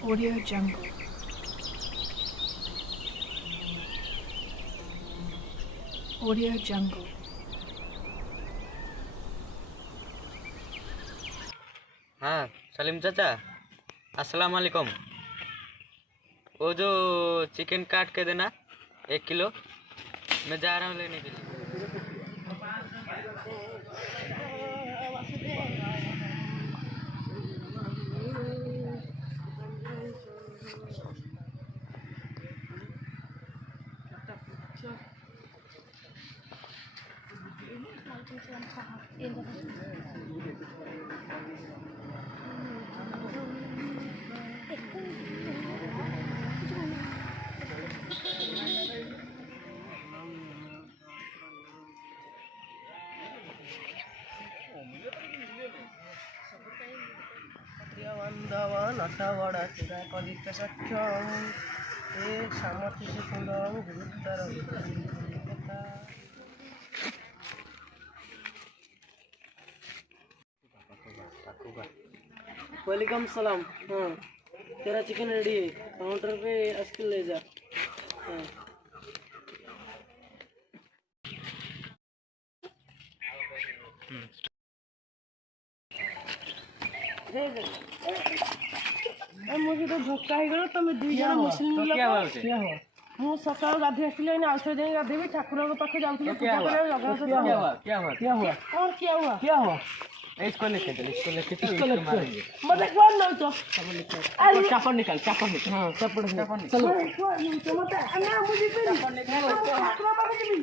Audio Jungle. Audio Jungle. हाँ सलीम चाचा, अस्सलाम वालेकुम। वो जो चिकन काट के देना 1 किलो, मैं जा रहा हूँ लेने के लिए। वालेकुम सलाम। हाँ, तेरा चिकन रेडी है, काउंटर पे आजकल ले जा। हाँ। मुझे तो धक्का हो तुम दुई जन मुस्लिम लोग मु सकाल गाधी आसली आउथरे जाए गाधेबी ठाकुर पाखे जाऊँ पूजा क्या हुआ इसको लेके चल, इसको मारेंगे। मत कौन ना तो चापड़ निकाल। हाँ चापड़ चलो ना मुझे चापड़ निकाल ठाकुर पाखे भी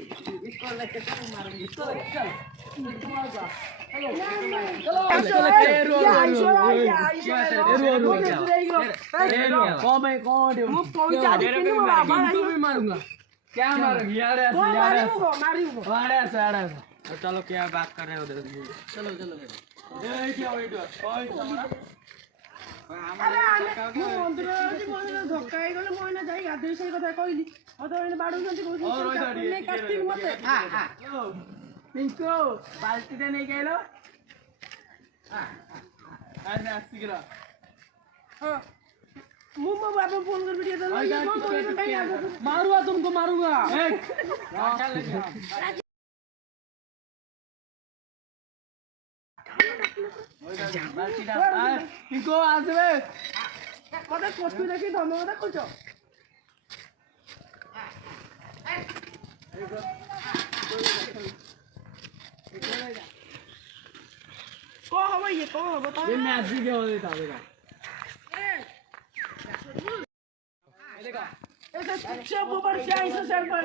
इसको लेके चल मारेंगे। इसको चल चलो क्या बात कर रहे हो उधर? चलो धक्का गले मैं जाई गाधे से कथा कहली मत बाड़ू पिंको बाल्टी टे नहीं गलो शीघ्र हाँ मु मो बाबा फोन कर वीडियो मारूंगा तुमको मारूंगा। पिंको आसबे मत कष्ट देखी धन्यवाद कुछ कौन हो ये कौन हो बता ये मैस्टी के हो देता देखा देखा ऐसे चुपचाप ऊपर से ऐसे सर पर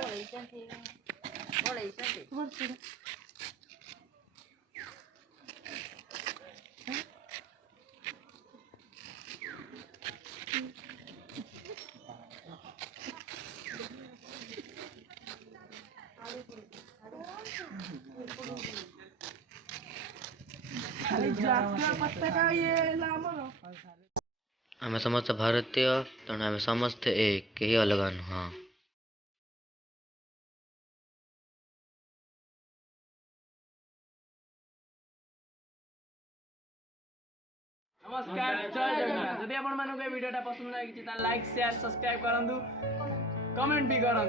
आम समस्त भारतीय तेणु आम समस्ते एक केही अलग नुह। नमस्कार जय जगन्नाथ। जदि आपण मानक वीडियोटा पसंद लागिछि ता लाइक शेयर सब्सक्राइब करंदु, कमेंट भी करंदु।